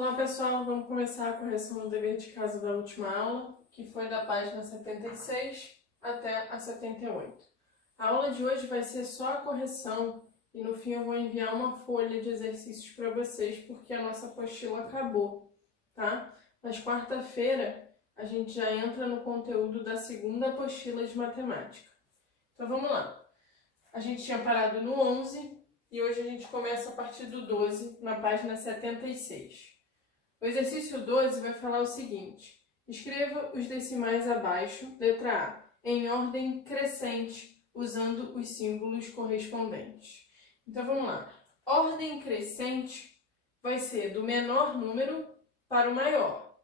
Olá pessoal, vamos começar a correção do dever de casa da última aula, que foi da página 76 até a 78. A aula de hoje vai ser só a correção e no fim eu vou enviar uma folha de exercícios para vocês, porque a nossa apostila acabou, tá? Mas quarta-feira a gente já entra no conteúdo da segunda apostila de matemática. Então vamos lá. A gente tinha parado no 11 e hoje a gente começa a partir do 12, na página 76. O exercício 12 vai falar o seguinte: escreva os decimais abaixo, letra A, em ordem crescente, usando os símbolos correspondentes. Então vamos lá. Ordem crescente vai ser do menor número para o maior.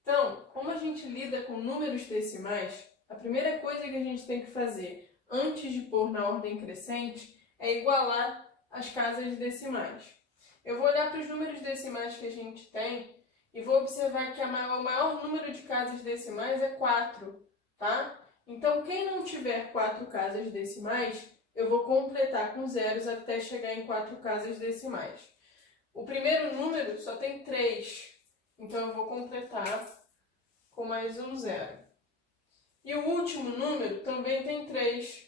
Então, como a gente lida com números decimais, a primeira coisa que a gente tem que fazer antes de pôr na ordem crescente é igualar as casas decimais. Eu vou olhar para os números decimais que a gente tem e vou observar que o maior número de casas decimais é 4, tá? Então, quem não tiver 4 casas decimais, eu vou completar com zeros até chegar em 4 casas decimais. O primeiro número só tem 3, então eu vou completar com mais um zero. E o último número também tem 3,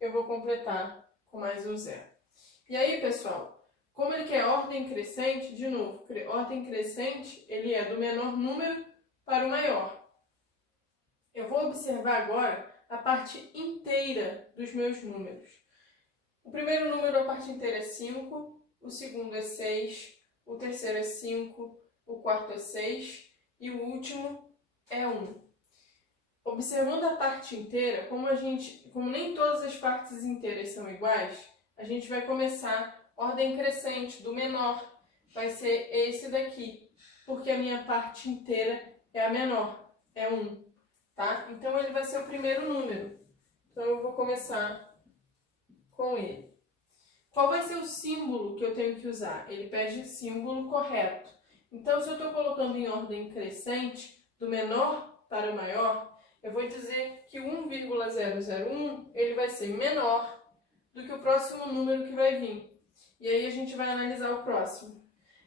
eu vou completar com mais um zero. E aí, pessoal, como ele quer ordem crescente, de novo, ordem crescente, ele é do menor número para o maior. Eu vou observar agora a parte inteira dos meus números. O primeiro número, a parte inteira é 5, o segundo é 6, o terceiro é 5, o quarto é 6 e o último é 1. Observando a parte inteira, como nem todas as partes inteiras são iguais, a gente vai começar ordem crescente, do menor, vai ser esse daqui, porque a minha parte inteira é a menor, é 1, tá? Então, ele vai ser o primeiro número. Então, eu vou começar com ele. Qual vai ser o símbolo que eu tenho que usar? Ele pede símbolo correto. Então, se eu estou colocando em ordem crescente, do menor para o maior, eu vou dizer que 1,001 ele vai ser menor do que o próximo número que vai vir. E aí a gente vai analisar o próximo.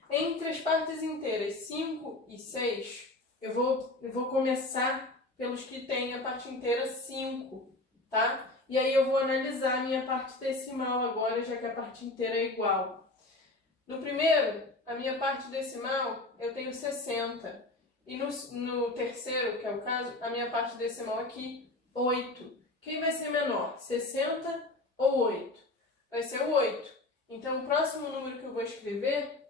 Entre as partes inteiras 5 e 6, eu vou começar pelos que têm a parte inteira 5, tá? E aí eu vou analisar a minha parte decimal agora, já que a parte inteira é igual. No primeiro, a minha parte decimal, eu tenho 60. E no terceiro, que é o caso, a minha parte decimal aqui, 8. Quem vai ser menor, 60 ou 8? Vai ser o 8. Então, o próximo número que eu vou escrever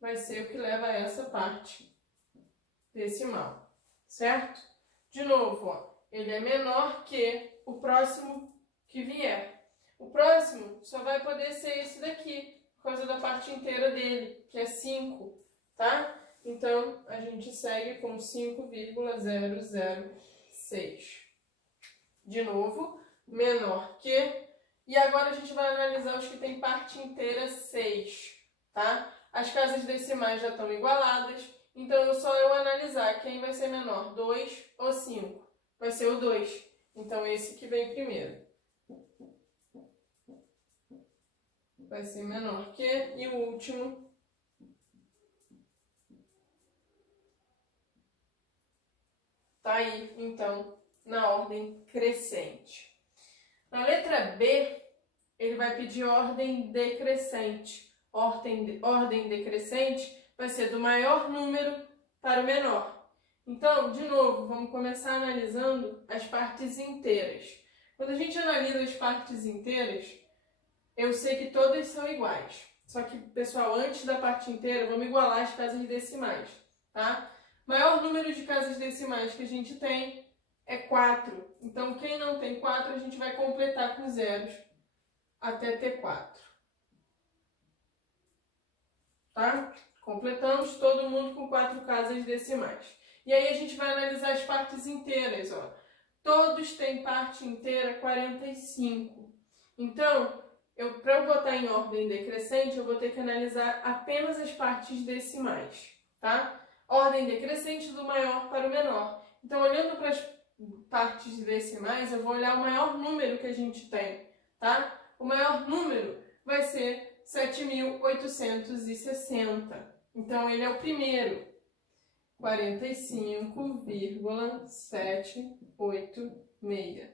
vai ser o que leva a essa parte decimal, certo? De novo, ó, ele é menor que o próximo que vier. O próximo só vai poder ser esse daqui, por causa da parte inteira dele, que é 5, tá? Então, a gente segue com 5,006. De novo, menor que... E agora a gente vai analisar os que tem parte inteira 6, tá? As casas decimais já estão igualadas, então é só eu analisar quem vai ser menor, 2 ou 5. Vai ser o 2, então esse que vem primeiro. Vai ser menor que, e o último tá aí, então, na ordem crescente. Na letra B, ele vai pedir ordem decrescente. Ordem decrescente vai ser do maior número para o menor. Então, de novo, vamos começar analisando as partes inteiras. Quando a gente analisa as partes inteiras, eu sei que todas são iguais. Só que, pessoal, antes da parte inteira, vamos igualar as casas decimais, tá? Maior número de casas decimais que a gente tem é 4. Então, quem não tem 4, a gente vai completar com zeros até ter 4. Tá? Completamos todo mundo com 4 casas decimais. E aí a gente vai analisar as partes inteiras, ó. Todos têm parte inteira 45. Então, para eu botar em ordem decrescente, eu vou ter que analisar apenas as partes decimais, tá? Ordem decrescente do maior para o menor. Então, olhando para as partes decimais, eu vou olhar o maior número que a gente tem, tá? O maior número vai ser 7.860. Então, ele é o primeiro. 45,786.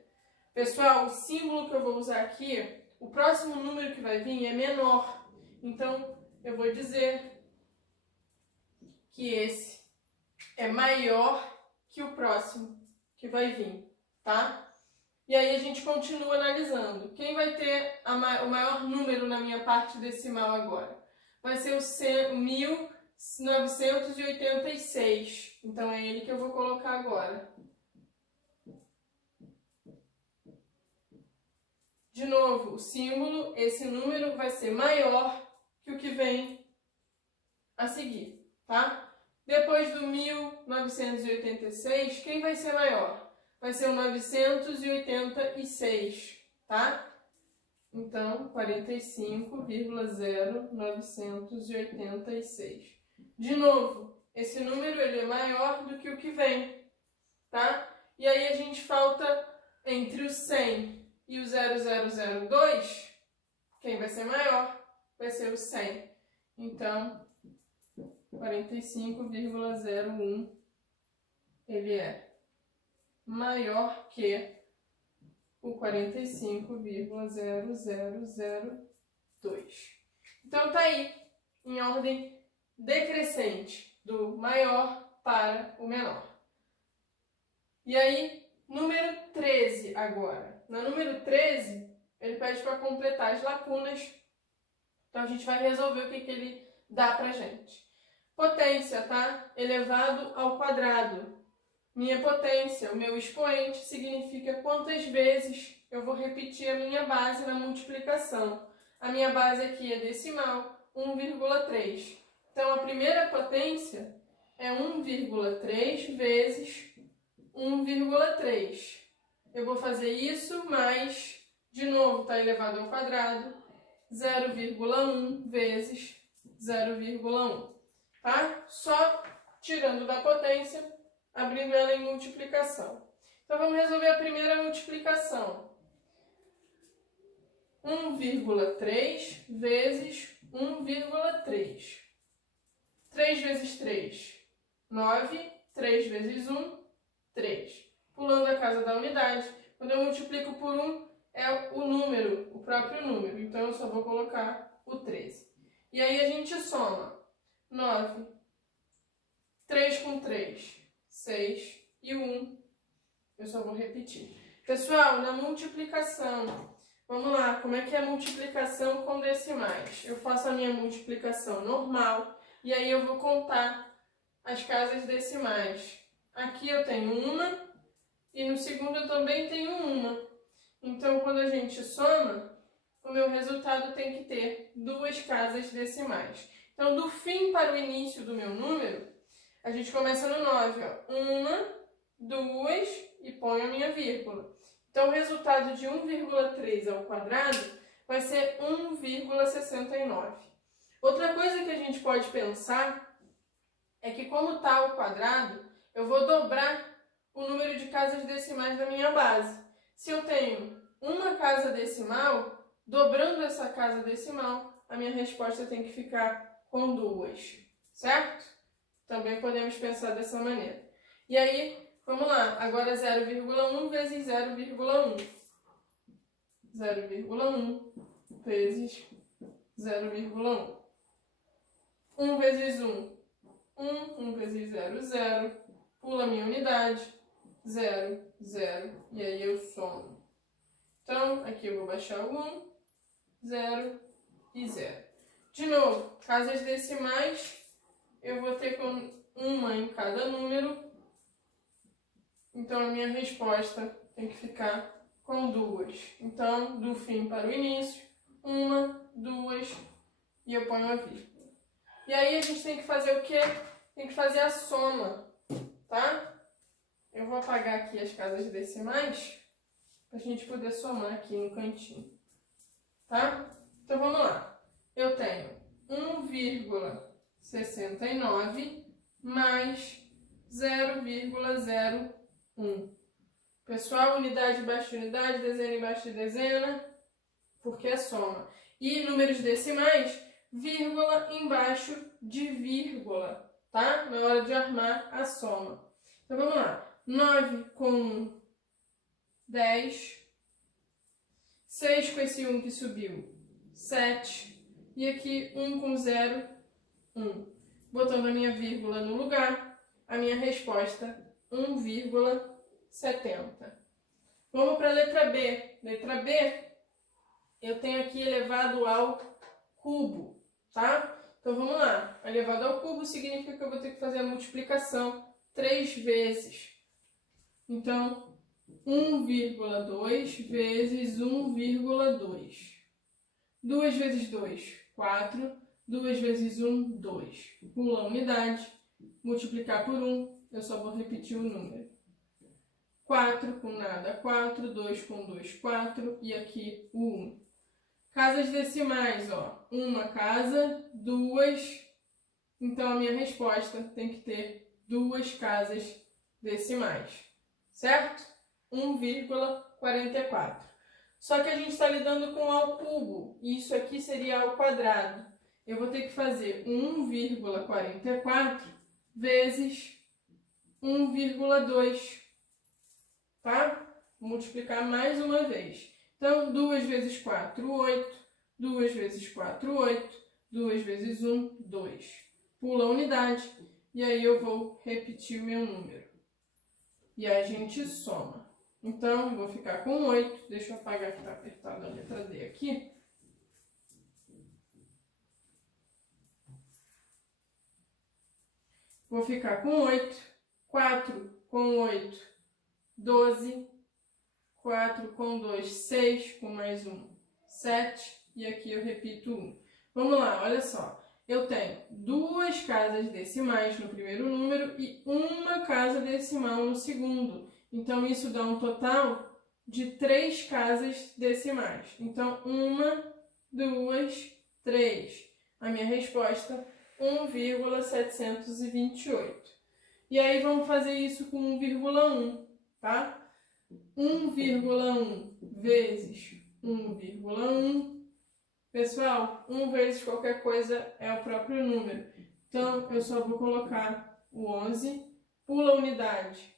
Pessoal, o símbolo que eu vou usar aqui, o próximo número que vai vir é menor. Então, eu vou dizer que esse é maior que o próximo que vai vir, tá? E aí a gente continua analisando. Quem vai ter o maior número na minha parte decimal agora? Vai ser o 1986. Então é ele que eu vou colocar agora. De novo, o símbolo, esse número vai ser maior que o que vem a seguir, tá? Depois do 1986, quem vai ser maior? Vai ser o 986, tá? Então, 45,0986. De novo, esse número ele é maior do que o que vem, tá? E aí a gente falta entre o 100 e o 0002, quem vai ser maior? Vai ser o 100. Então, 45,01 ele é maior que o 45,0002. Então tá aí, em ordem decrescente, do maior para o menor. E aí, número 13 agora. No número 13, ele pede para completar as lacunas. Então a gente vai resolver o que ele dá pra gente. Potência, tá? Elevado ao quadrado. Minha potência, o meu expoente, significa quantas vezes eu vou repetir a minha base na multiplicação. A minha base aqui é decimal, 1,3. Então, a primeira potência é 1,3 vezes 1,3. Eu vou fazer isso mais, de novo, está elevado ao quadrado, 0,1 vezes 0,1. Tá? Só tirando da potência, abrindo ela em multiplicação. Então, vamos resolver a primeira multiplicação. 1,3 vezes 1,3. 3 vezes 3, 9. 3 vezes 1, 3. Pulando a casa da unidade. Quando eu multiplico por 1, é o número, o próprio número. Então, eu só vou colocar o 13. E aí, a gente soma. 9. 3 com 3. 6 e 1, eu só vou repetir. Pessoal, na multiplicação, vamos lá, como é que é a multiplicação com decimais? Eu faço a minha multiplicação normal e aí eu vou contar as casas decimais. Aqui eu tenho uma e no segundo eu também tenho uma. Então, quando a gente soma, o meu resultado tem que ter duas casas decimais. Então, do fim para o início do meu número, a gente começa no 9, ó. 1, 2 e ponho a minha vírgula. Então, o resultado de 1,3 ao quadrado vai ser 1,69. Outra coisa que a gente pode pensar é que, como está ao quadrado, eu vou dobrar o número de casas decimais da minha base. Se eu tenho uma casa decimal, dobrando essa casa decimal, a minha resposta tem que ficar com 2, certo? Também podemos pensar dessa maneira. E aí, vamos lá. Agora 0,1 vezes 0,1. 0,1 vezes 0,1. 1 vezes 1. 1 vezes 0, 0. Pula a minha unidade. 0, 0. E aí eu somo. Então, aqui eu vou baixar o 1, 0 e 0. De novo, casas decimais. Eu vou ter com uma em cada número, então a minha resposta tem que ficar com 2. Então, do fim para o início, 1, 2 e eu ponho a vírgula. E aí a gente tem que fazer o quê? Tem que fazer a soma, tá? Eu vou apagar aqui as casas decimais para a gente poder somar aqui no cantinho, tá? Então vamos lá. Eu tenho 1,69 mais 0,01. Pessoal, unidade embaixo de unidade, dezena embaixo de dezena, porque é soma. E números decimais vírgula embaixo de vírgula, tá? Na hora de armar a soma. Então, vamos lá. 9 com 1, 10. 6 com esse 1 que subiu, 7. E aqui 1 com 0, 1. Botando a minha vírgula no lugar, a minha resposta 1,70. Vamos para a letra B. Letra B, eu tenho aqui elevado ao cubo, tá? Então vamos lá. Elevado ao cubo significa que eu vou ter que fazer a multiplicação 3 vezes. Então, 1,2 vezes 1,2. 2 vezes 2, 4. 2 vezes 1, 2. Pula a unidade. Multiplicar por 1, eu só vou repetir o número. 4 com nada, 4. 2 com 2, 4. E aqui o 1. Casas decimais, ó. Uma casa, 2. Então, a minha resposta tem que ter 2 casas decimais. Certo? 1,44. Só que a gente está lidando com ao cubo, e isso aqui seria ao quadrado. Eu vou ter que fazer 1,44 vezes 1,2, tá? Vou multiplicar mais uma vez. Então, 2 vezes 4, 8. 2 vezes 4, 8. 2 vezes 1, 2. Pula a unidade, e aí eu vou repetir o meu número. E aí a gente soma. Então, eu vou ficar com 8. Deixa eu apagar que está apertada a letra D aqui. Vou ficar com 8. 4 com 8, 12. 4 com 2, 6. Com mais 1, 7. E aqui eu repito 1. Vamos lá, olha só. Eu tenho 2 casas decimais no primeiro número e uma casa decimal no segundo. Então, isso dá um total de 3 casas decimais. Então, 1, 2, 3. A minha resposta, 1,728. E aí, vamos fazer isso com 1,1, tá? 1,1 vezes 1,1. Pessoal, 1 vezes qualquer coisa é o próprio número. Então, eu só vou colocar o 11. Pula a unidade.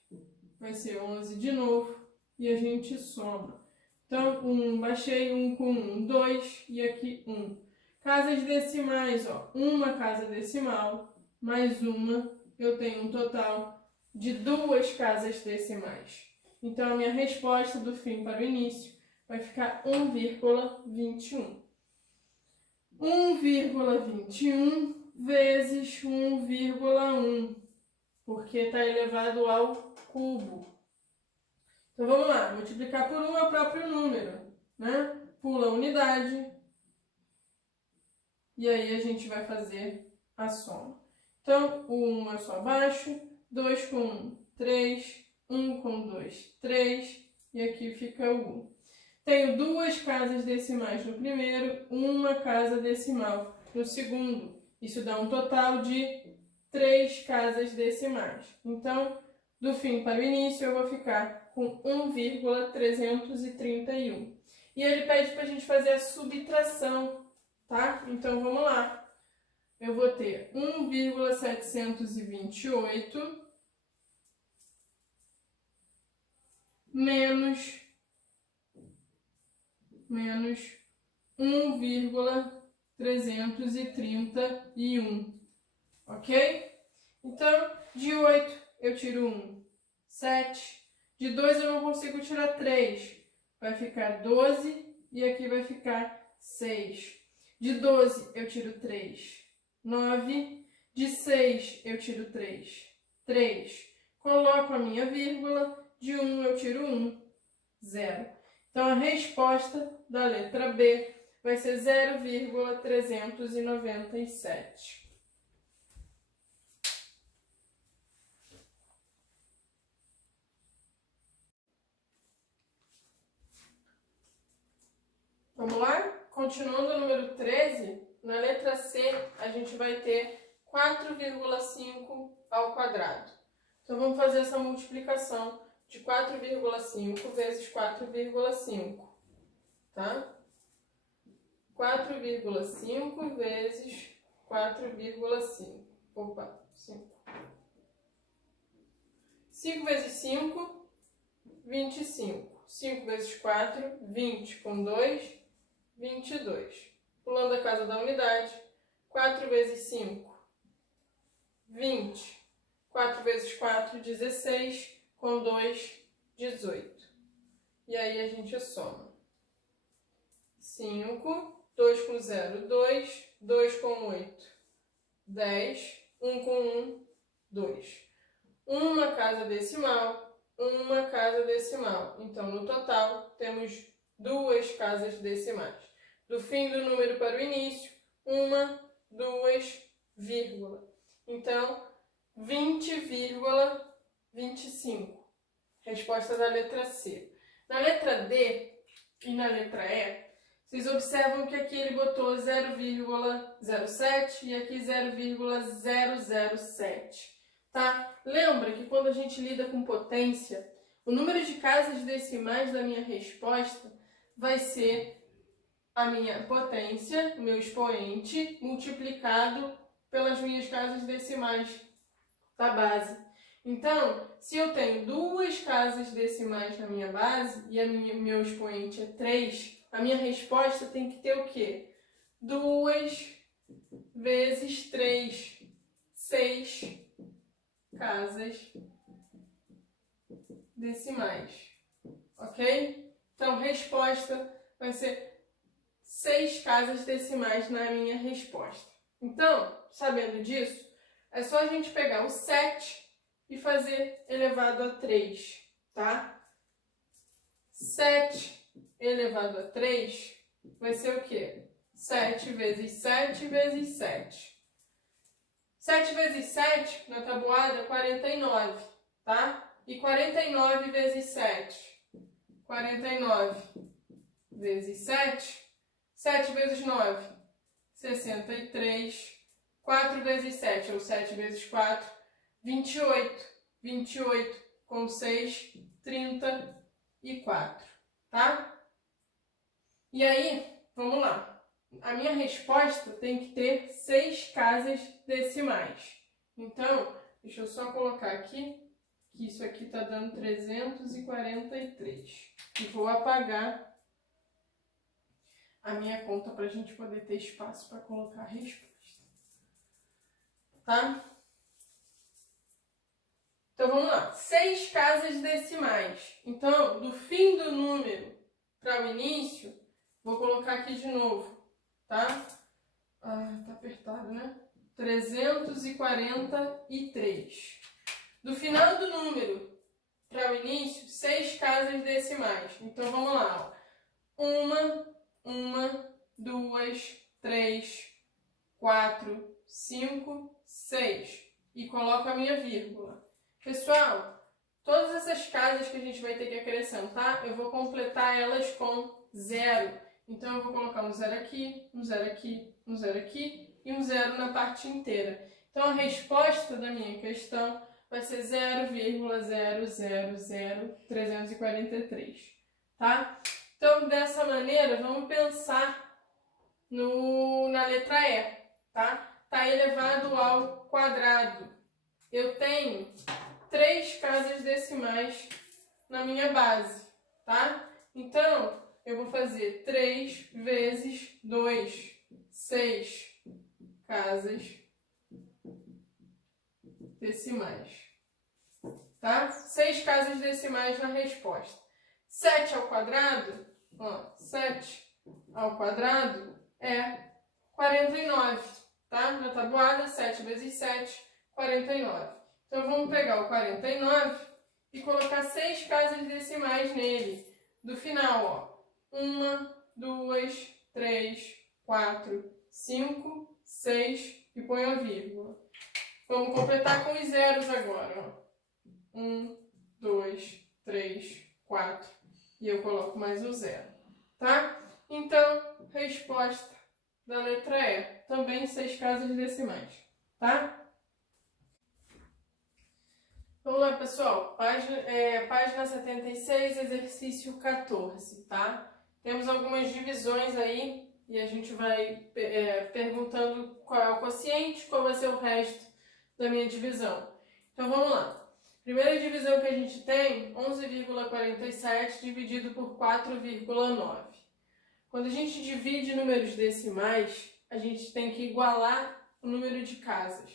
Vai ser 11 de novo e a gente soma. Então, 1, baixei 1 com 1, 2 e aqui 1. Casas decimais, ó, uma casa decimal mais uma, eu tenho um total de 2 casas decimais. Então, a minha resposta do fim para o início vai ficar 1,21. 1,21 vezes 1,1, porque está elevado ao cubo. Então, vamos lá. Multiplicar por 1 é o próprio número, né? Pula a unidade. E aí, a gente vai fazer a soma. Então, o 1 eu só baixo. 2 com 1, 3. 1 com 2, 3. E aqui fica o 1. Tenho 2 casas decimais no primeiro, uma casa decimal no segundo. Isso dá um total de 3 casas decimais. Então, do fim para o início, eu vou ficar com 1,331. E ele pede para a gente fazer a subtração, tá? Então, vamos lá. Eu vou ter 1,728 menos 1,331, ok? Então, de 8 eu tiro 1, 7. De 2 eu não consigo tirar 3, vai ficar 12 e aqui vai ficar 6. De 12 eu tiro 3, 9. De 6 eu tiro 3, 3. Coloco a minha vírgula, de 1 eu tiro 1, 0. Então, a resposta da letra B vai ser 0,397. Vamos lá? Continuando o número 13, na letra C, a gente vai ter 4,5 ao quadrado. Então, vamos fazer essa multiplicação de 4,5 vezes 4,5, tá? 4,5 vezes 4,5. Opa, 5. 5 vezes 5, 25. 5 vezes 4, 20. Com 2, 22. Pulando a casa da unidade. 4 vezes 5, 20. 4 vezes 4, 16. Com 2, 18. E aí a gente soma. 5, 2 com 0, 2. 2 com 8, 10. 1 com 1, 2. Uma casa decimal, uma casa decimal. Então, no total, temos 2 casas decimais. Do fim do número para o início, 1, 2, vírgula. Então, 20,25. Resposta da letra C. Na letra D e na letra E, vocês observam que aqui ele botou 0,07 e aqui 0,007. Tá? Lembra que quando a gente lida com potência, o número de casas decimais da minha resposta vai ser a minha potência, o meu expoente, multiplicado pelas minhas casas decimais da base. Então, se eu tenho 2 casas decimais na minha base e meu expoente é 3, a minha resposta tem que ter o quê? 2 vezes 3, 6 casas decimais, ok? Então, resposta vai ser 6 casas decimais na minha resposta. Então, sabendo disso, é só a gente pegar o 7 e fazer elevado a 3, tá? 7 elevado a 3 vai ser o quê? 7 vezes 7 vezes 7. 7 vezes 7 na tabuada é 49, tá? E 49 vezes 7. 49 vezes 7. 7 vezes 9. 63. 4 vezes 7, ou 7 vezes 4. 28. 28 com 6. 34, tá? E aí, vamos lá. A minha resposta tem que ter 6 casas decimais. Então, deixa eu só colocar aqui, que isso aqui está dando 343. E vou apagar a minha conta para a gente poder ter espaço para colocar a resposta. Tá? Então, vamos lá. 6 casas decimais. Então, do fim do número para o início, vou colocar aqui de novo. Tá? Tá apertado, né? 343. Do final do número para o início, 6 casas decimais. Então, vamos lá. 1, 2, 3, 4, 5, 6. E coloco a minha vírgula. Pessoal, todas essas casas que a gente vai ter que acrescentar, eu vou completar elas com 0. Então, eu vou colocar um 0 aqui, um 0 aqui, um 0 aqui e um 0 na parte inteira. Então, a resposta da minha questão vai ser 0,000343, tá? Então, dessa maneira, vamos pensar na letra E, tá? Tá elevado ao quadrado. Eu tenho 3 casas decimais na minha base, tá? Então, eu vou fazer 3 vezes 2, 6 casas decimais, tá? 6 casas decimais na resposta. 7 ao quadrado, 7 ao quadrado é 49, tá? Na tabuada, 7 vezes 7, 49. Então, vamos pegar o 49 e colocar 6 casas decimais nele. Do final, ó. 1, 2, 3, 4, 5, 6 e põe a vírgula. Vamos completar com os zeros agora, ó. 1, 2, 3, 4 e eu coloco mais o 0, tá? Então, resposta da letra E, também 6 casas decimais, tá? Vamos lá, pessoal. Página 76, exercício 14, tá? Temos algumas divisões aí e a gente vai perguntando qual é o quociente, qual vai ser o resto da minha divisão. Então vamos lá. Primeira divisão que a gente tem, 11,47 dividido por 4,9. Quando a gente divide números decimais, a gente tem que igualar o número de casas.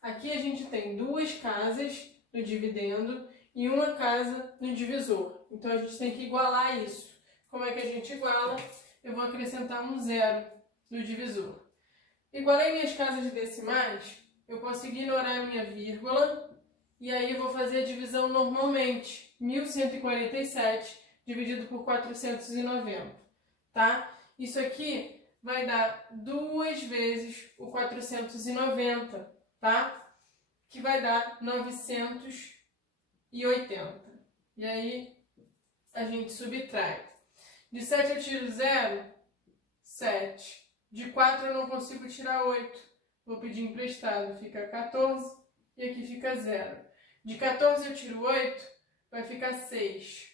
Aqui a gente tem 2 casas no dividendo e 1 casa no divisor. Então a gente tem que igualar isso. Como é que a gente iguala? Eu vou acrescentar um 0 no divisor. Igualei minhas casas decimais, eu posso ignorar a minha vírgula e aí eu vou fazer a divisão normalmente. 1147 dividido por 490, tá? Isso aqui vai dar 2 vezes o 490, tá? Que vai dar 980. E aí a gente subtrai. De 7 eu tiro 0, 7. De 4 eu não consigo tirar 8. Vou pedir emprestado, fica 14 e aqui fica 0. De 14 eu tiro 8, vai ficar 6.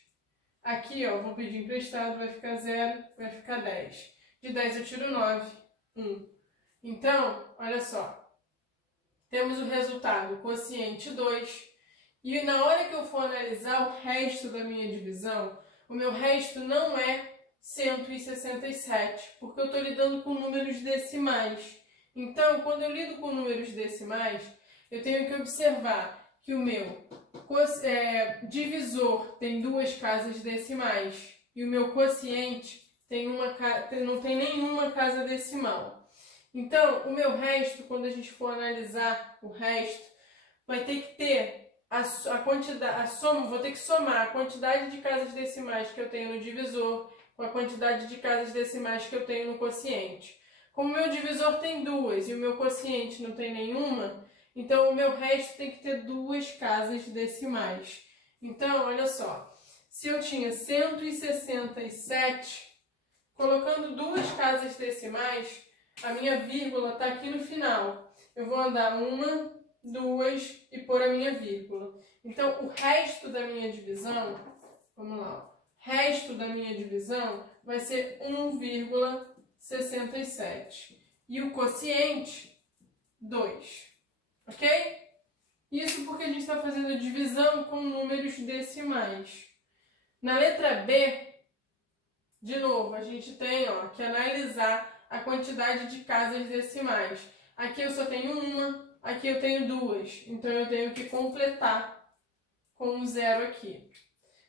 Aqui, ó, vou pedir emprestado, vai ficar 0, vai ficar 10. De 10 eu tiro 9, 1. Então, olha só. Temos o resultado, quociente 2. E na hora que eu for analisar o resto da minha divisão, o meu resto não é 167, porque eu estou lidando com números decimais. Então, quando eu lido com números decimais, eu tenho que observar que o meu divisor tem 2 casas decimais e o meu quociente não tem nenhuma casa decimal. Então, o meu resto, quando a gente for analisar o resto, vai ter que ter a soma, vou ter que somar a quantidade de casas decimais que eu tenho no divisor com a quantidade de casas decimais que eu tenho no quociente. Como o meu divisor tem 2 e o meu quociente não tem nenhuma, então o meu resto tem que ter 2 casas decimais. Então, olha só, se eu tinha 167, colocando 2 casas decimais, a minha vírgula está aqui no final. Eu vou andar 1, 2 e pôr a minha vírgula. Então, o resto da minha divisão, vamos lá, ó, resto da minha divisão vai ser 1,67. E o quociente, 2. Ok? Isso porque a gente está fazendo a divisão com números decimais. Na letra B, de novo, a gente tem que analisar a quantidade de casas decimais. Aqui eu só tenho 1, aqui eu tenho 2. Então eu tenho que completar com um 0 aqui.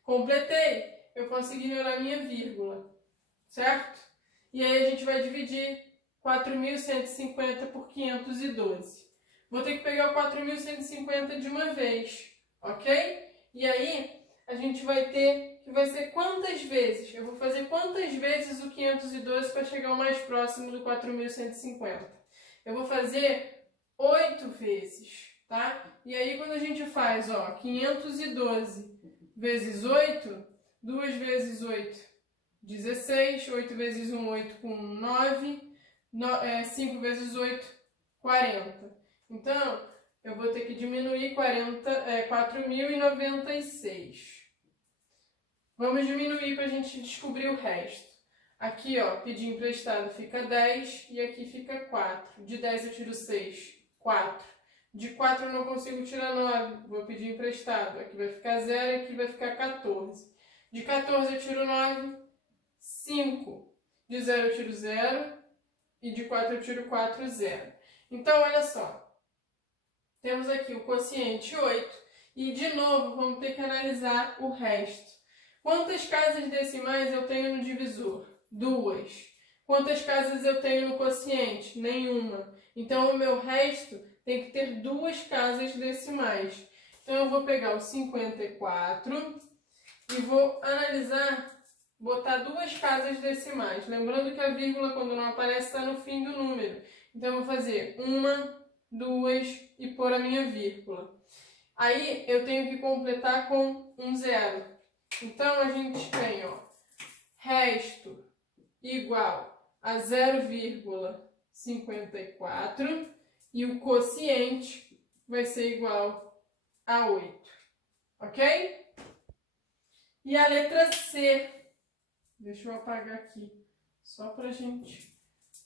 Completei, eu posso ignorar a minha vírgula, certo? E aí a gente vai dividir 4.150 por 512. Vou ter que pegar o 4.150 de uma vez, ok? E aí a gente vai ter que vai ser quantas vezes? Eu vou fazer quantas vezes o 512 para chegar o mais próximo do 4.150? Eu vou fazer 8 vezes, tá? E aí quando a gente faz, 512 vezes 8, 2 vezes 8, 16, 8 vezes 1, 8 com 9, 5 vezes 8, 40. Então, eu vou ter que diminuir 4.096. Vamos diminuir para a gente descobrir o resto. Aqui, pedir emprestado fica 10 e aqui fica 4. De 10 eu tiro 6, 4. De 4 eu não consigo tirar 9, vou pedir emprestado. Aqui vai ficar 0 e aqui vai ficar 14. De 14 eu tiro 9, 5. De 0 eu tiro 0 e de 4 eu tiro 4, 0. Então, olha só. Temos aqui o quociente 8 e, de novo, vamos ter que analisar o resto. Quantas casas decimais eu tenho no divisor? 2. Quantas casas eu tenho no quociente? Nenhuma. Então, o meu resto tem que ter 2 casas decimais. Então, eu vou pegar o 54 e vou analisar, botar 2 casas decimais. Lembrando que a vírgula, quando não aparece, está no fim do número. Então, eu vou fazer 1, 2 e pôr a minha vírgula. Aí, eu tenho que completar com um 0. Então, a gente tem, resto igual a 0,54 e o quociente vai ser igual a 8. Ok? E a letra C, deixa eu apagar aqui, só pra gente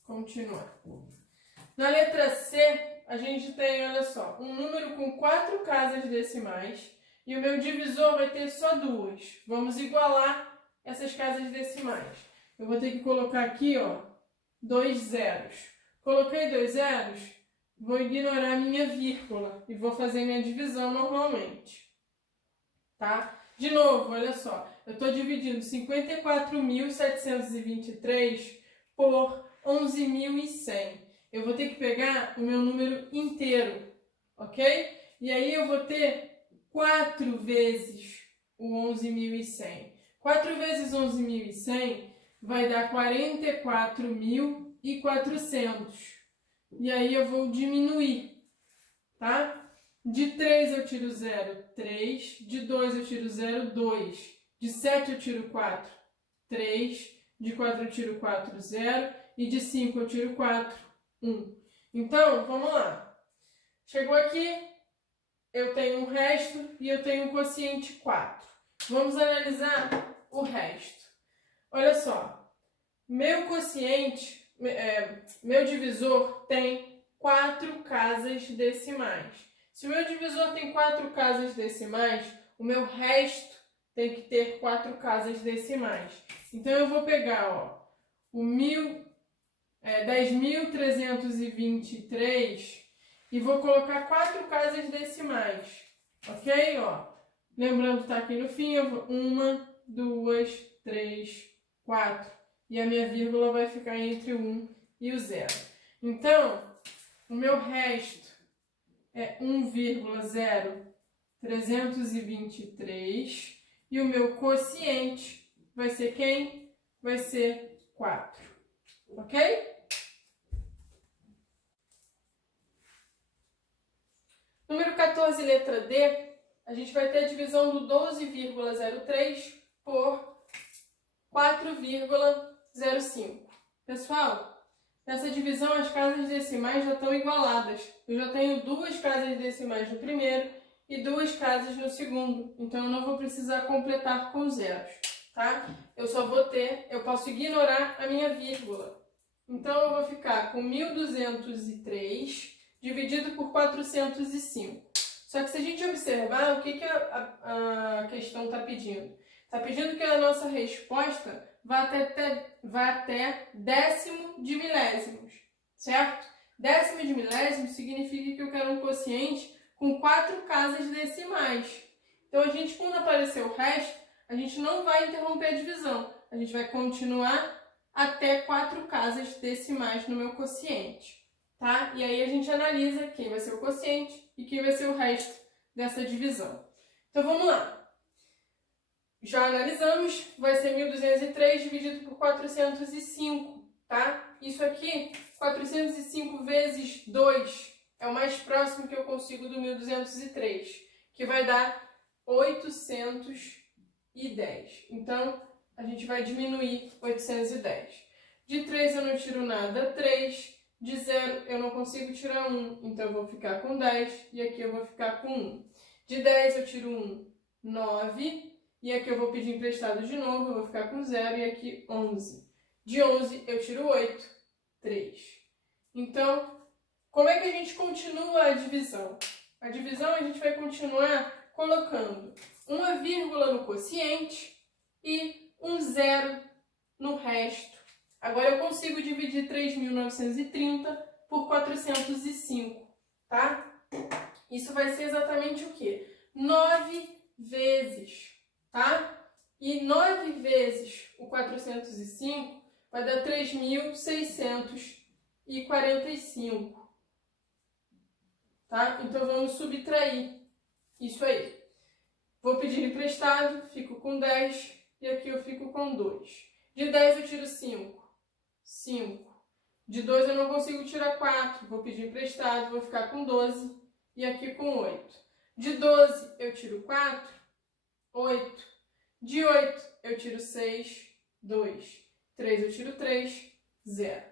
Continuar. Na letra C, a gente tem, olha só, um número com 4 casas decimais e o meu divisor vai ter só 2. Vamos igualar essas casas decimais. Eu vou ter que colocar aqui, ó, 2 zeros. Coloquei 2 zeros, vou ignorar a minha vírgula e vou fazer minha divisão normalmente. Tá? De novo, olha só, eu estou dividindo 54.723 por 11.100. Eu vou ter que pegar o meu número inteiro, ok? E aí eu vou ter 4 vezes o 11.100. 4 vezes 11.100 vai dar 44.400. E aí eu vou diminuir, tá? De 3 eu tiro 0, 3. De 2 eu tiro 0, 2. De 7 eu tiro 4, 3. De 4 eu tiro 4, 0. E de 5 eu tiro 4, 1. Então, vamos lá. Chegou aqui, eu tenho um resto e eu tenho um quociente 4. Vamos analisar o resto. Olha só, meu quociente, meu divisor tem 4 casas decimais. Se o meu divisor tem 4 casas decimais, o meu resto tem que ter 4 casas decimais. Então, eu vou pegar, ó, o 10.323 e vou colocar 4 casas decimais, ok? Ó, lembrando que está aqui no fim, eu vou 1, 2, 3, 4. E a minha vírgula vai ficar entre o 1 e o 0. Então, o meu resto é 1,0323 e o meu quociente vai ser quem? Vai ser 4, ok? Número 14, letra D, a gente vai ter a divisão do 12,03 por 4,05. Pessoal, nessa divisão as casas decimais já estão igualadas. Eu já tenho 2 casas decimais no primeiro e 2 casas no segundo. Então eu não vou precisar completar com zeros, tá? Eu só vou ter, eu posso ignorar a minha vírgula. Então eu vou ficar com 1.203 dividido por 405. Só que se a gente observar, o que a questão está pedindo? Está pedindo que a nossa resposta vá até décimo de milésimos, certo? Décimo de milésimos significa que eu quero um quociente com 4 casas decimais. Então, a gente, quando aparecer o resto, a gente não vai interromper a divisão. A gente vai continuar até 4 casas decimais no meu quociente, tá? E aí a gente analisa quem vai ser o quociente e quem vai ser o resto dessa divisão. Então, vamos lá. Já analisamos, vai ser 1.203 dividido por 405, tá? Isso aqui, 405 vezes 2, é o mais próximo que eu consigo do 1.203, que vai dar 810. Então, a gente vai diminuir 810. De 3 eu não tiro nada, 3. De 0 eu não consigo tirar 1, então eu vou ficar com 10 e aqui eu vou ficar com 1. De 10 eu tiro 1, 9. E aqui eu vou pedir emprestado de novo, eu vou ficar com 0 e aqui 11. De 11 eu tiro 8, 3. Então, como é que a gente continua a divisão? A divisão a gente vai continuar colocando uma vírgula no quociente e um 0 no resto. Agora eu consigo dividir 3.930 por 405, tá? Isso vai ser exatamente o quê? 9 vezes. Tá? E 9 vezes o 405 vai dar 3.645. Tá? Então, vamos subtrair isso aí. Vou pedir emprestado, fico com 10 e aqui eu fico com 2. De 10 eu tiro 5. 5. De 2 eu não consigo tirar 4. Vou pedir emprestado, vou ficar com 12 e aqui com 8. De 12 eu tiro 4. 8. De 8, eu tiro 6, 2. 3, eu tiro 3, 0.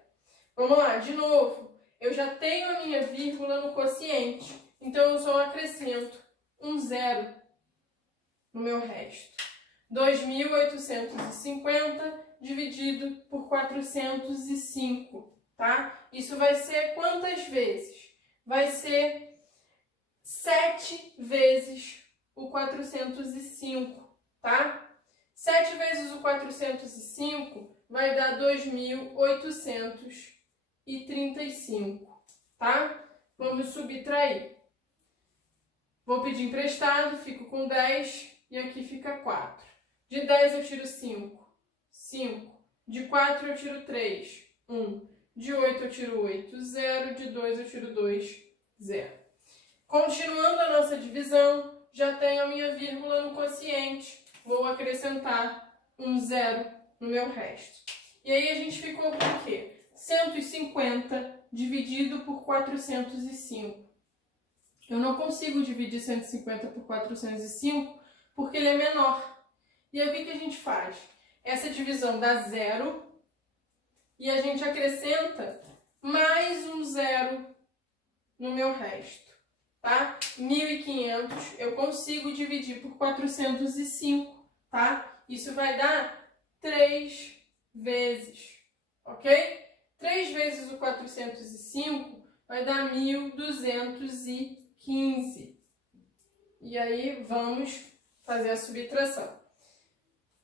Vamos lá, de novo. Eu já tenho a minha vírgula no quociente, então eu só acrescento um 0 no meu resto. 2.850 dividido por 405. tá? Isso vai ser quantas vezes? Vai ser 7 vezes o 405, tá? 7 vezes o 405 vai dar 2.835, tá? Vamos subtrair. Vou pedir emprestado, fico com 10 e aqui fica 4. De 10 eu tiro 5, 5. De 4 eu tiro 3, 1. De 8 eu tiro 8, 0. De 2 eu tiro 2, 0. Continuando a nossa divisão, já tenho a minha vírgula no quociente. Vou acrescentar um 0 no meu resto. E aí a gente ficou com o quê? 150 dividido por 405. Eu não consigo dividir 150 por 405 porque ele é menor. E aí o que a gente faz? Essa divisão dá 0 e a gente acrescenta mais um 0 no meu resto, tá? 1.500 eu consigo dividir por 405, tá? Isso vai dar 3 vezes, ok? 3 vezes o 405 vai dar 1.215. E aí vamos fazer a subtração.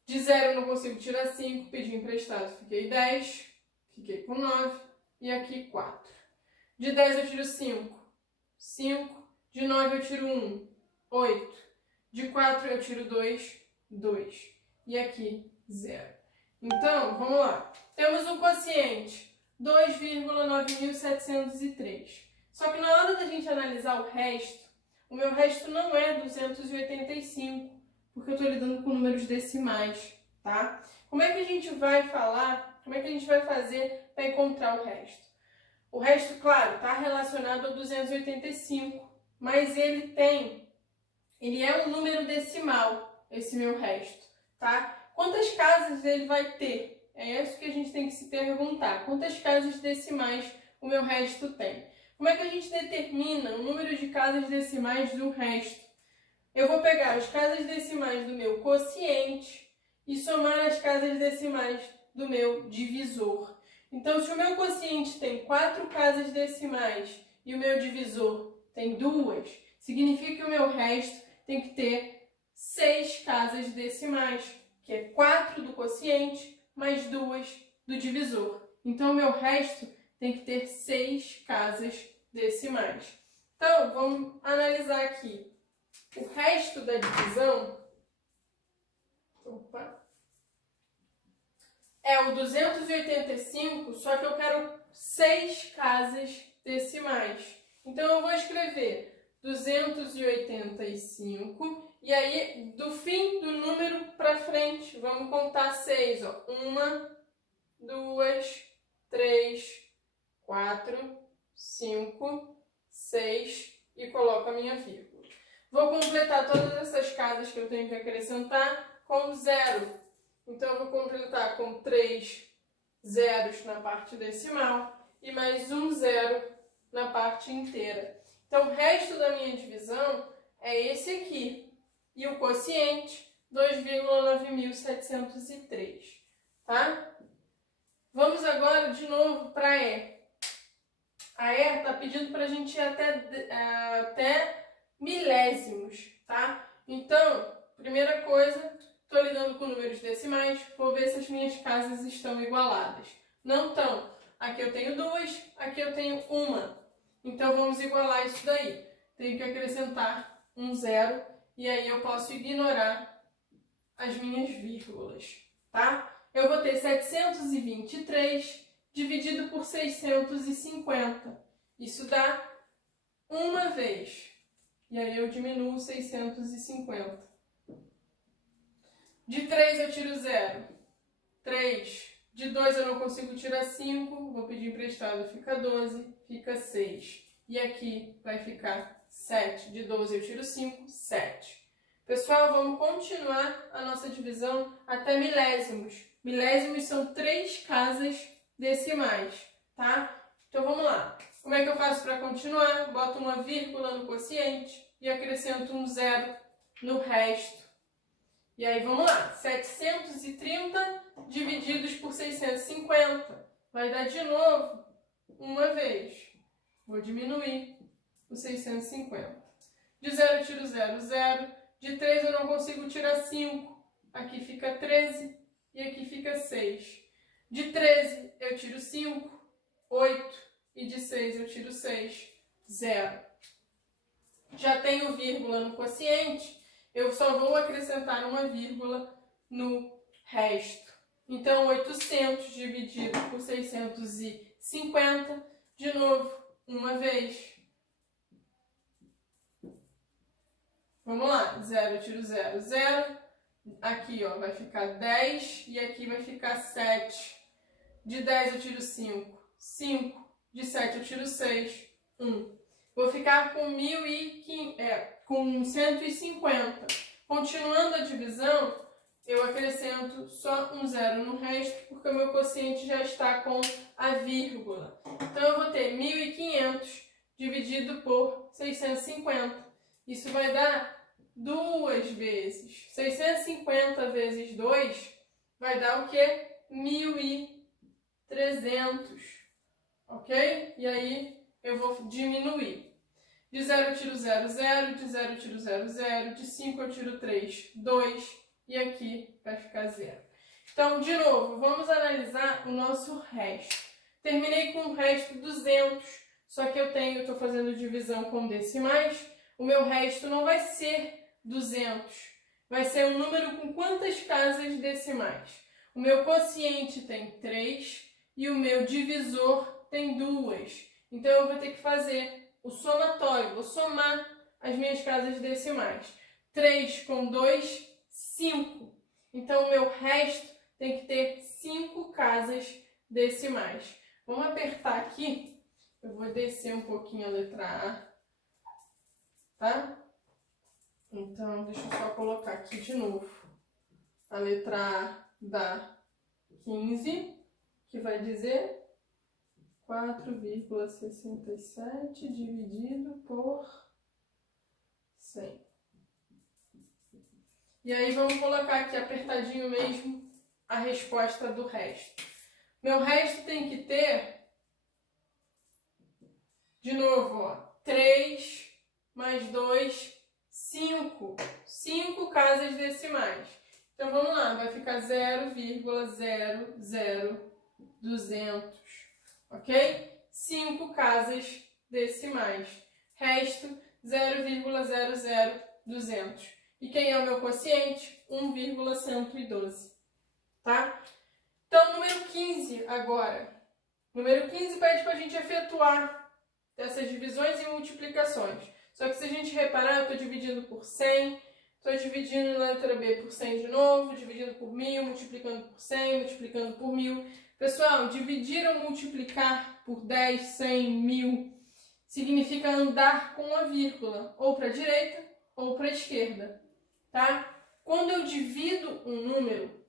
De 0 eu não consigo tirar 5, pedi emprestado, fiquei 10, fiquei com 9 e aqui 4. De 10 eu tiro 5, 5. De 9 eu tiro 1, 8. De 4 eu tiro 2, 2. E aqui 0. Então, vamos lá. Temos um quociente 2,9703. Só que na hora da gente analisar o resto, o meu resto não é 285. Porque eu estou lidando com números decimais, tá? Como é que a gente vai falar, como é que a gente vai fazer para encontrar o resto? O resto, claro, está relacionado ao 285, mas ele é um número decimal, esse meu resto, tá? Quantas casas ele vai ter? É isso que a gente tem que se perguntar. Quantas casas decimais o meu resto tem? Como é que a gente determina o número de casas decimais do resto? Eu vou pegar as casas decimais do meu quociente e somar as casas decimais do meu divisor. Então, se o meu quociente tem 4 casas decimais e o meu divisor tem 2, significa que o meu resto tem que ter 6 casas decimais, que é 4 do quociente mais 2 do divisor. Então, o meu resto tem que ter 6 casas decimais. Então, vamos analisar aqui. O resto da divisão é o 285, só que eu quero 6 casas decimais. Então, eu vou escrever 285 e aí, do fim do número para frente, vamos contar 6. 1, 2, 3, 4, 5, 6 e coloco a minha vírgula. Vou completar todas essas casas que eu tenho que acrescentar com 0. Então, eu vou completar com 3 zeros na parte decimal e mais um 0 na parte inteira. Então, o resto da minha divisão é esse aqui. E o quociente, 2,9703. Tá? Vamos agora de novo para E. A E está pedindo para a gente ir até milésimos, tá? Então, primeira coisa, estou lidando com números decimais, vou ver se as minhas casas estão igualadas. Não estão. Aqui eu tenho 2, aqui eu tenho 1. Então, vamos igualar isso daí. Tenho que acrescentar um 0 e aí eu posso ignorar as minhas vírgulas, tá? Eu vou ter 723 dividido por 650. Isso dá uma vez. E aí eu diminuo 650. De 3 eu tiro 0. 3. De 2 eu não consigo tirar 5. Vou pedir emprestado. Fica 12. Fica 6. E aqui vai ficar 7. De 12 eu tiro 5. 7. Pessoal, vamos continuar a nossa divisão até milésimos. Milésimos são 3 casas decimais, tá? Então vamos lá. Como é que eu faço para continuar? Boto uma vírgula no quociente e acrescento um 0 no resto. E aí vamos lá. 730 divididos por 650 vai dar de novo uma vez. Vou diminuir o 650. De 0 eu tiro 0, 0. De 3 eu não consigo tirar 5. Aqui fica 13 e aqui fica 6. De 13 eu tiro 5, 8. E de 6 eu tiro 6, 0. Já tenho vírgula no quociente, eu só vou acrescentar uma vírgula no resto. Então, 800 dividido por 650, de novo, uma vez. Vamos lá, 0 eu tiro 0, 0. Aqui ó, vai ficar 10 e aqui vai ficar 7. De 10 eu tiro 5, 5. De 7 eu tiro 6, 1. Vou ficar com, com 150. Continuando a divisão, eu acrescento só um 0 no resto, porque o meu quociente já está com a vírgula. Então, eu vou ter 1.500 dividido por 650. Isso vai dar 2 vezes. 650 vezes 2 vai dar o quê? 1.300. Ok? E aí, eu vou diminuir. De 0 eu tiro 0, 0. De 0 eu tiro 0, 0. De 5 eu tiro 3, 2. E aqui vai ficar 0. Então, de novo, vamos analisar o nosso resto. Terminei com o resto 200. Só que eu estou fazendo divisão com decimais. O meu resto não vai ser 200. Vai ser um número com quantas casas decimais? O meu quociente tem 3 e o meu divisor tem 2. Então, eu vou ter que fazer o somatório. Vou somar as minhas casas decimais. 3 com 2, 5. Então, o meu resto tem que ter 5 casas decimais. Vamos apertar aqui. Eu vou descer um pouquinho a letra A. Tá? Então, deixa eu só colocar aqui de novo. A letra A dá 15, que vai dizer 4,67 dividido por 100. E aí vamos colocar aqui apertadinho mesmo a resposta do resto. Meu resto tem que ter, de novo, ó, 3 mais 2, 5. 5 casas decimais. Então vamos lá, vai ficar 0,00200. Ok? 5 casas decimais. Resto, 0,00200. E quem é o meu quociente? 1,112. Tá? Então, número 15 agora. Número 15 pede para a gente efetuar essas divisões e multiplicações. Só que se a gente reparar, eu estou dividindo por 100, estou dividindo na letra B por 100 de novo, dividindo por 1000, multiplicando por 100, multiplicando por 1000. Pessoal, dividir ou multiplicar por 10, 100, 1000 significa andar com uma vírgula, ou para a direita ou para a esquerda, tá? Quando eu divido um número,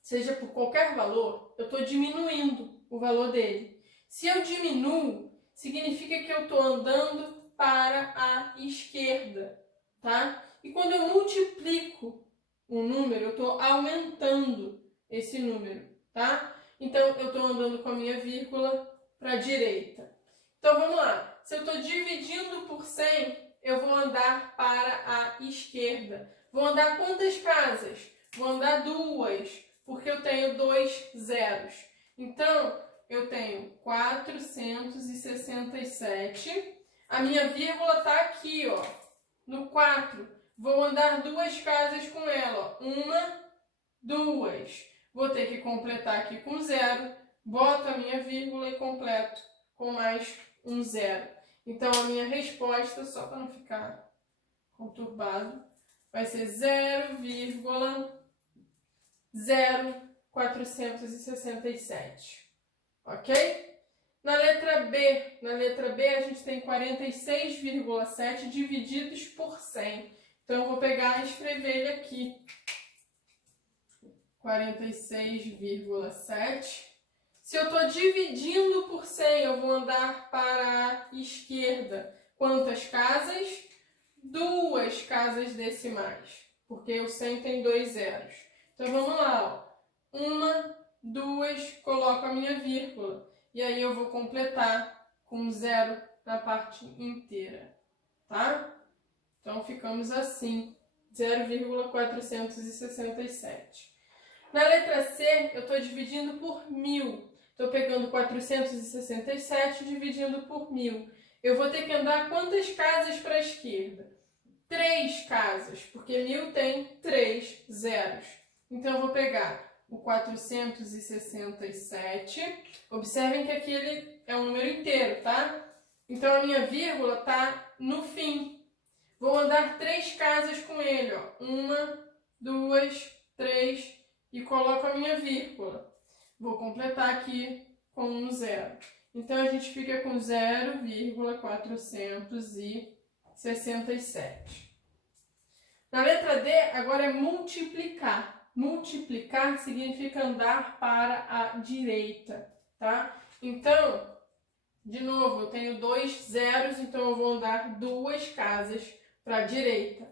seja por qualquer valor, eu estou diminuindo o valor dele. Se eu diminuo, significa que eu estou andando para a esquerda, tá? E quando eu multiplico um número, eu estou aumentando esse número, tá? Então, eu estou andando com a minha vírgula para a direita. Então, vamos lá. Se eu estou dividindo por 100, eu vou andar para a esquerda. Vou andar quantas casas? Vou andar 2, porque eu tenho 2 zeros. Então, eu tenho 467. A minha vírgula está aqui, ó, no 4. Vou andar 2 casas com ela, ó. 1, 2. Vou ter que completar aqui com 0, boto a minha vírgula e completo com mais um 0. Então, a minha resposta, só para não ficar conturbado, vai ser 0,0467. Ok? Na letra B a gente tem 46,7 divididos por 100. Então, eu vou pegar e escrever ele aqui. 46,7. Se eu estou dividindo por 100, eu vou andar para a esquerda. Quantas casas? 2 casas decimais, porque o 100 tem 2 zeros. Então, vamos lá. 1, 2, coloco a minha vírgula. e aí eu vou completar com 0 na parte inteira, tá? Então, ficamos assim, 0,467. Na letra C, eu estou dividindo por 1000. Estou pegando 467 e dividindo por 1000. Eu vou ter que andar quantas casas para a esquerda? 3 casas, porque 1000 tem 3 zeros. Então, eu vou pegar o 467. Observem que aqui ele é um número inteiro, tá? Então, a minha vírgula está no fim. Vou andar 3 casas com ele, ó. 1, 2, 3 e coloco a minha vírgula. Vou completar aqui com um 0. Então, a gente fica com 0,467. Na letra D, agora é multiplicar. Multiplicar significa andar para a direita, tá? Então, de novo, eu tenho 2 zeros, então eu vou andar 2 casas para a direita.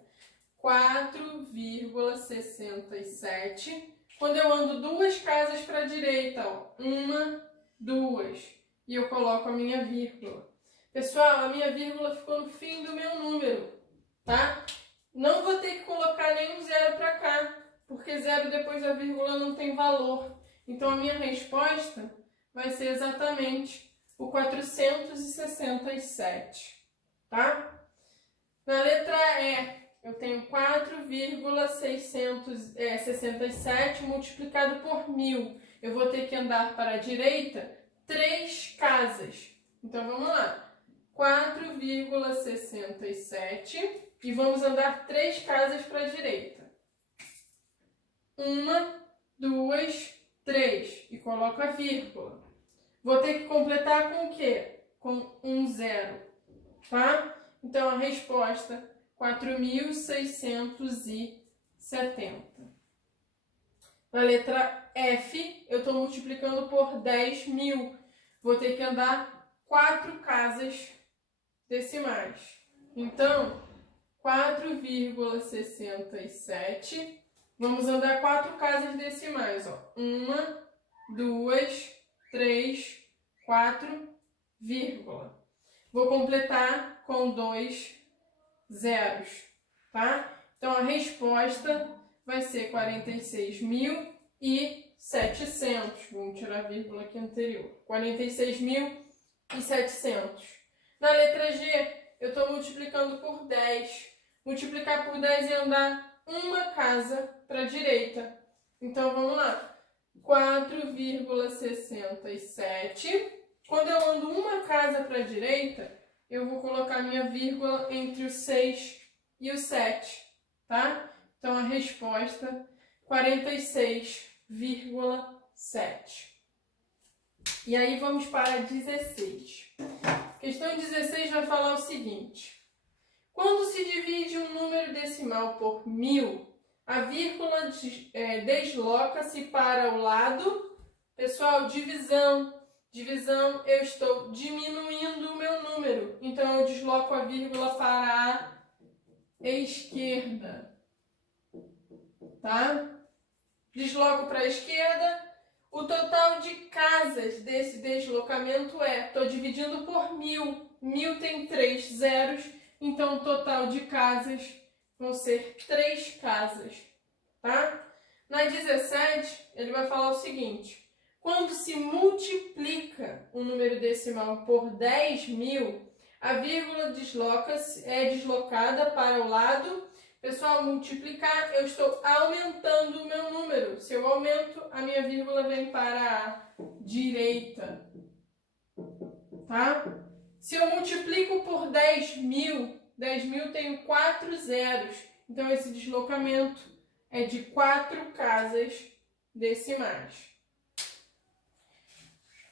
4,67. Quando eu ando 2 casas para a direita, ó, 1, 2, e eu coloco a minha vírgula. Pessoal, a minha vírgula ficou no fim do meu número, tá? Não vou ter que colocar nenhum zero para cá, porque zero depois da vírgula não tem valor. Então, a minha resposta vai ser exatamente o 467, tá? Na letra E, eu tenho 4,667 multiplicado por 1000. Eu vou ter que andar para a direita 3 casas. Então, vamos lá. 4,67 e vamos andar 3 casas para a direita. 1, 2, 3 e coloco a vírgula. Vou ter que completar com o quê? Com um 0, tá? Então, a resposta, 4.670. Na letra F, eu estou multiplicando por 10.000. Vou ter que andar 4 casas decimais. Então, 4,67. Vamos andar 4 casas decimais, ó. 1, 2, 3, 4, vírgula. Vou completar com 2 zeros, tá? Então, a resposta vai ser 46.700. Vamos tirar a vírgula aqui anterior. 46.700. Na letra G, eu estou multiplicando por 10. Multiplicar por 10 é andar uma casa para a direita. Então, vamos lá. 4,67. Quando eu ando uma casa para a direita, eu vou colocar minha vírgula entre o 6 e o 7, tá? Então, a resposta, 46,7. E aí, vamos para 16. Questão 16 vai falar o seguinte. Quando se divide um número decimal por 1000, a vírgula desloca-se para o lado. Pessoal, divisão. Divisão, eu estou diminuindo o meu número. Então, eu desloco a vírgula para a esquerda. Tá? Desloco para a esquerda. O total de casas desse deslocamento estou dividindo por 1000. 1000 tem 3 zeros. Então, o total de casas vão ser 3 casas. Tá? Na 17, ele vai falar o seguinte. Quando se multiplica um número decimal por 10.000, a vírgula é deslocada para o lado. Pessoal, multiplicar, eu estou aumentando o meu número. Se eu aumento, a minha vírgula vem para a direita. Tá? Se eu multiplico por 10.000, 10.000 tem 4 zeros. Então, esse deslocamento é de 4 casas decimais.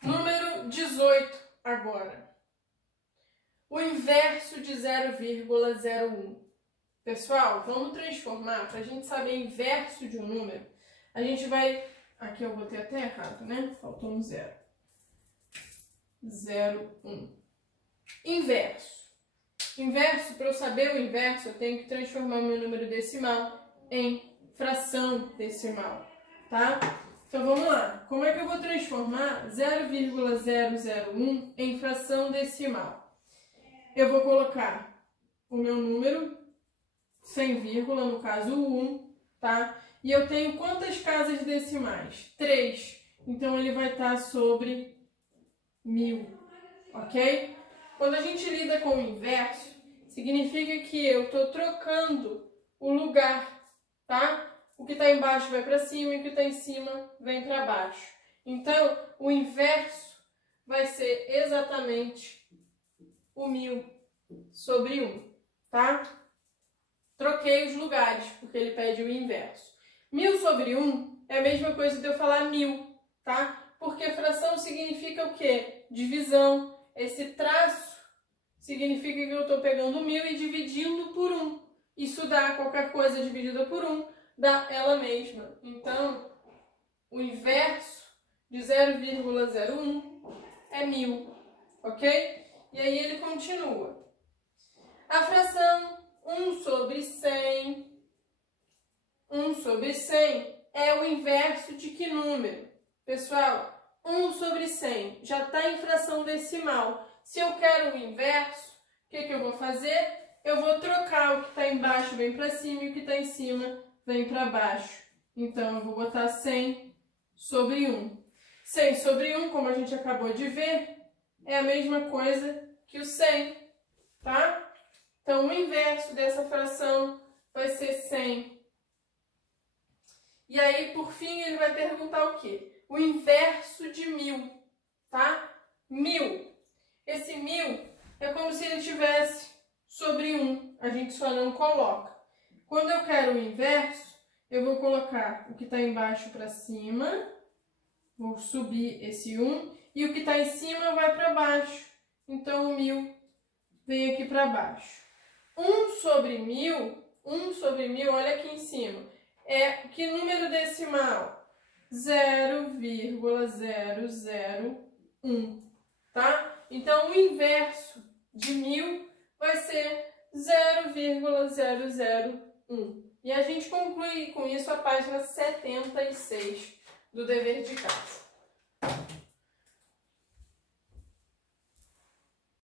Número 18 agora. O inverso de 0,01. Pessoal, vamos transformar, para a gente saber inverso de um número. A gente vai... Aqui eu botei até errado, né? Faltou um 0. 0,1. Inverso. Inverso, para eu saber o inverso, eu tenho que transformar o meu número decimal em fração decimal, tá? Então vamos lá. Como é que eu vou transformar 0,001 em fração decimal? Eu vou colocar o meu número, sem vírgula, no caso o 1, tá? E eu tenho quantas casas decimais? 3. Então ele vai estar sobre 1000, ok? Quando a gente lida com o inverso, significa que eu estou trocando o lugar, tá? O que está embaixo vai para cima e o que está em cima vem para baixo. Então, o inverso vai ser exatamente o 1000 sobre 1, tá? Troquei os lugares, porque ele pede o inverso. 1000 sobre 1 é a mesma coisa de eu falar 1000, tá? Porque fração significa o quê? Divisão. Esse traço significa que eu estou pegando 1000 e dividindo por 1. Isso dá qualquer coisa dividida por 1, dá ela mesma. Então, o inverso de 0,01 é 1000, ok? E aí ele continua. A fração 1 sobre 100. 1 sobre 100 é o inverso de que número? Pessoal, 1 sobre 100 já está em fração decimal. Se eu quero o inverso, o que eu vou fazer? Eu vou trocar o que está embaixo vem para cima e o que está em cima vem para baixo. Então, eu vou botar 100 sobre 1. 100 sobre 1, como a gente acabou de ver, é a mesma coisa que o 100, tá? Então, o inverso dessa fração vai ser 100. E aí, por fim, ele vai perguntar o quê? O inverso de 1000, tá? 1000. Esse 1000 é como se ele tivesse sobre 1. A gente só não coloca. Quando eu quero o inverso, eu vou colocar o que está embaixo para cima. Vou subir esse 1. E o que está em cima vai para baixo. Então, o 1000 vem aqui para baixo. 1 sobre 1000, olha aqui em cima. É que número decimal? 0,001, tá? Então, o inverso de 1000 vai ser 0,001. E a gente conclui com isso a página 76 do dever de casa.